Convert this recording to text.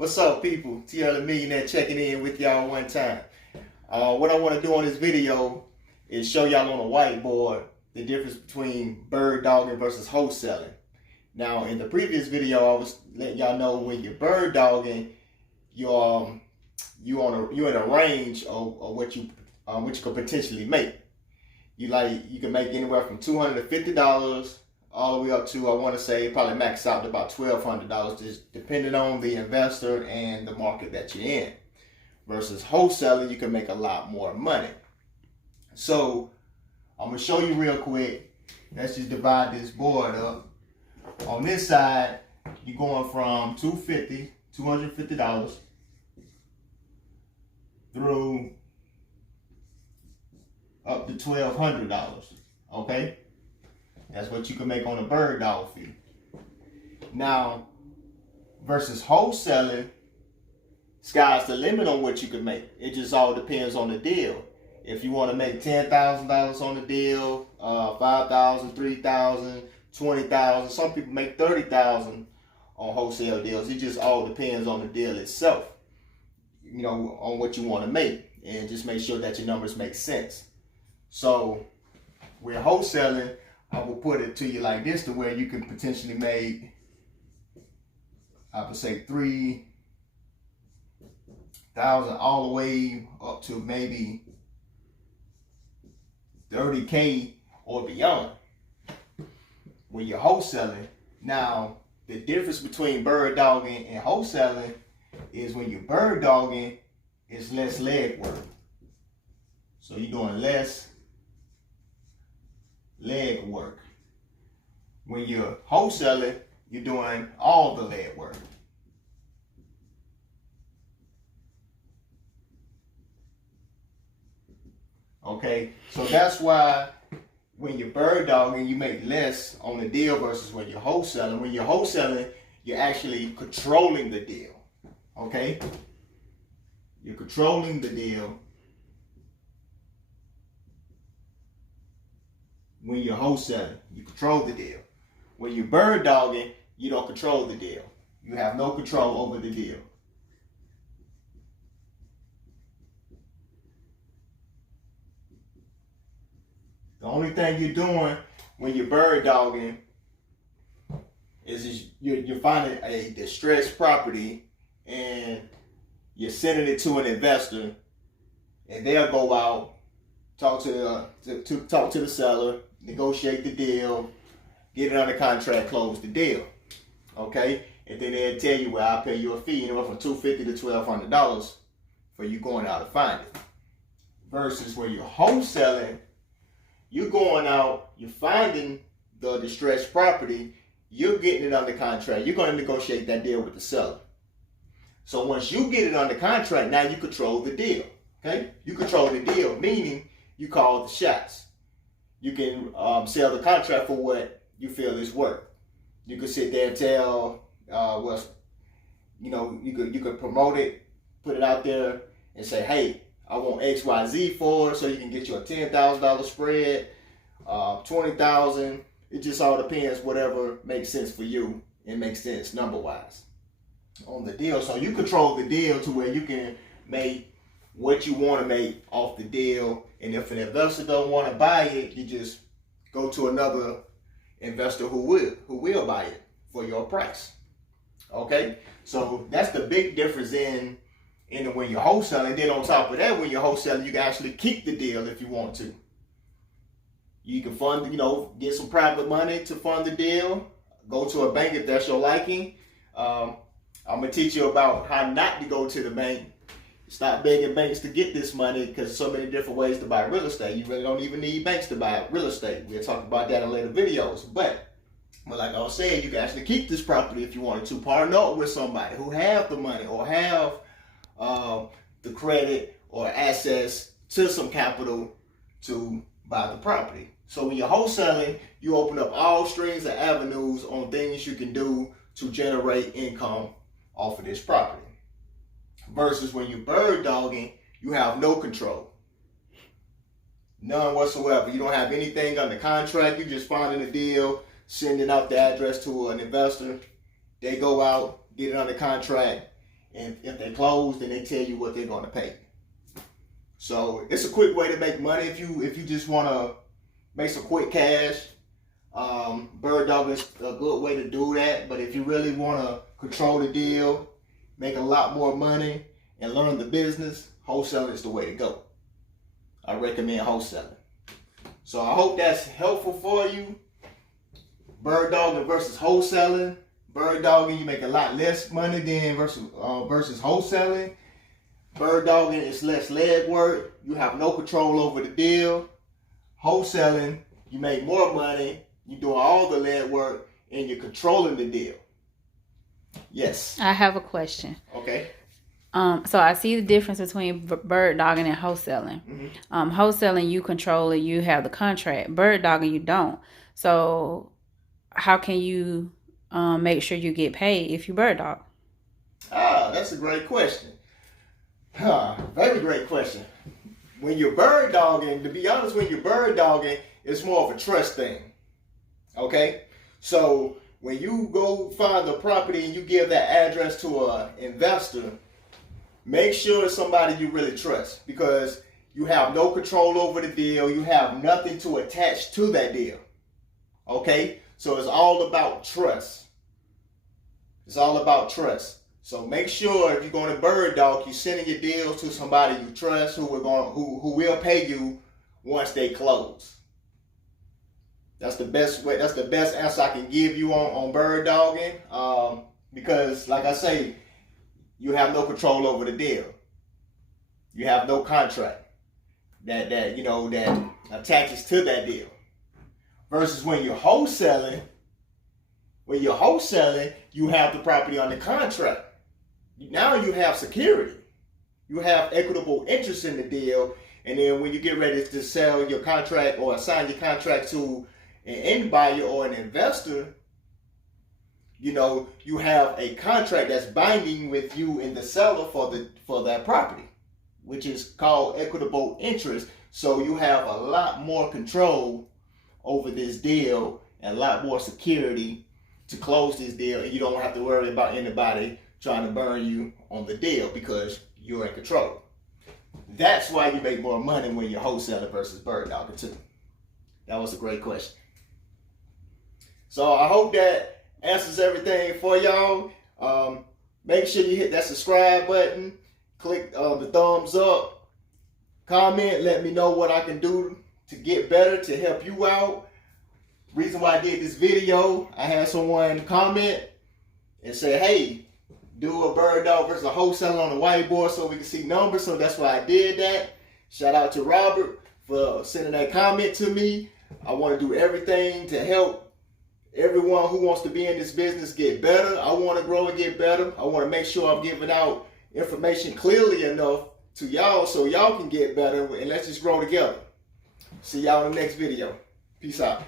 What's up, people? TL Millionaire checking in with y'all one time. What I want to do on this video is show y'all on a whiteboard the difference between bird dogging versus wholesaling. Now, in the previous video, I was letting y'all know when you're bird dogging, you're in a range of what you could potentially make. You can make anywhere from $250 all the way up to, I want to say, probably max out to about $1,200, just depending on the investor and the market that you're in. Versus wholesaling, you can make a lot more money. So I'm gonna show you real quick. Let's just divide this board up. On this side, you're going from $250 through up to $1,200. Okay? That's what you can make on a bird dog fee. Now, versus wholesaling, sky's the limit on what you can make. It just all depends on the deal. If you want to make $10,000 on the deal, $5,000, $3,000, $20,000, some people make $30,000 on wholesale deals. It just all depends on the deal itself, on what you want to make, and just make sure that your numbers make sense. So with wholesaling, I will put it to you like this, to where you can potentially make, I would say, $3,000 all the way up to maybe $30K or beyond when you're wholesaling. Now, the difference between bird dogging and wholesaling is when you're bird dogging, it's less leg work. So you're doing less leg work. When you're wholesaling, you're doing all the leg work. Okay, so that's why when you're bird dogging, you make less on the deal versus when you're wholesaling. When you're wholesaling, you're actually controlling the deal. Okay, you're controlling the deal. When you're wholesaling, you control the deal. When you're bird dogging, you don't control the deal. You have no control over the deal. The only thing you're doing when you're bird dogging is you're finding a distressed property and you're sending it to an investor, and they'll go out, talk to the seller, negotiate the deal, get it under contract, close the deal. Okay? And then they'll tell you, well, I'll pay you a fee anywhere from $250 to $1,200 for you going out to find it. Versus where you're wholesaling, you're going out, you're finding the distressed property, you're getting it under contract, you're going to negotiate that deal with the seller. So once you get it under contract, now you control the deal. Okay? You control the deal, meaning you call the shots. You can sell the contract for what you feel is worth. You could sit there and tell, you could promote it, put it out there, and say, hey, I want XYZ for it, so you can get you a $10,000 spread, $20,000. It just all depends, whatever makes sense for you and makes sense number-wise on the deal. So you control the deal to where you can make what you want to make off the deal. And if an investor don't want to buy it, you just go to another investor who will buy it for your price. Okay? So that's the big difference in when you're wholesaling. Then on top of that, when you're wholesaling, you can actually keep the deal if you want to. You can fund, get some private money to fund the deal. Go to a bank if that's your liking. I'm going to teach you about how not to go to the bank. Stop begging banks to get this money, because there's so many different ways to buy real estate. You really don't even need banks to buy real estate. We'll talk about that in later videos. But like I was saying, you can actually keep this property if you wanted to. Partner up with somebody who have the money or have the credit or access to some capital to buy the property. So when you're wholesaling, you open up all strings of avenues on things you can do to generate income off of this property. Versus when you're bird dogging, you have no control. None whatsoever. You don't have anything under contract. You're just finding a deal, sending out the address to an investor. They go out, get it under contract, And if they close, then they tell you what they're going to pay. So it's a quick way to make money if you just want to make some quick cash. Bird dog is a good way to do that. But if you really want to control the deal, make a lot more money, and learn the business, wholesaling is the way to go. I recommend wholesaling. So I hope that's helpful for you. Bird dogging versus wholesaling. Bird dogging, you make a lot less money than versus wholesaling. Bird dogging is less leg work. You have no control over the deal. Wholesaling, you make more money. You're doing all the leg work and you're controlling the deal. Yes. I have a question. Okay. So I see the difference between bird dogging and wholesaling. Mm-hmm. Wholesaling, you control it, you have the contract. Bird dogging, you don't. So how can you make sure you get paid if you bird dog? That's a great question. Very great question. When you're bird dogging, to be honest, when you're bird dogging, it's more of a trust thing. Okay? So when you go find the property and you give that address to an investor, make sure it's somebody you really trust, because you have no control over the deal. You have nothing to attach to that deal. Okay? So it's all about trust. It's all about trust. So make sure if you're going to bird dog, you're sending your deals to somebody you trust who will pay you once they close. That's the best way. That's the best answer I can give you on bird dogging. Because like I say, you have no control over the deal. You have no contract that attaches to that deal. Versus when you're wholesaling, you have the property under contract. Now you have security. You have equitable interest in the deal. And then when you get ready to sell your contract or assign your contract to an end buyer or an investor, you have a contract that's binding with you and the seller for that property, which is called equitable interest. So you have a lot more control over this deal and a lot more security to close this deal, and you don't have to worry about anybody trying to burn you on the deal because you're in control. That's why you make more money when you're wholesaling versus bird dogging too. That was a great question. So I hope that answers everything for y'all. Make sure you hit that subscribe button, click the thumbs up, comment, let me know what I can do to get better, to help you out. Reason why I did this video, I had someone comment and say, hey, do a bird dog versus a wholesaler on the whiteboard so we can see numbers. So that's why I did that. Shout out to Robert for sending that comment to me. I want to do everything to help everyone who wants to be in this business get better. I want to grow and get better. I want to make sure I'm giving out information clearly enough to y'all so y'all can get better, and let's just grow together. See y'all in the next video. Peace out.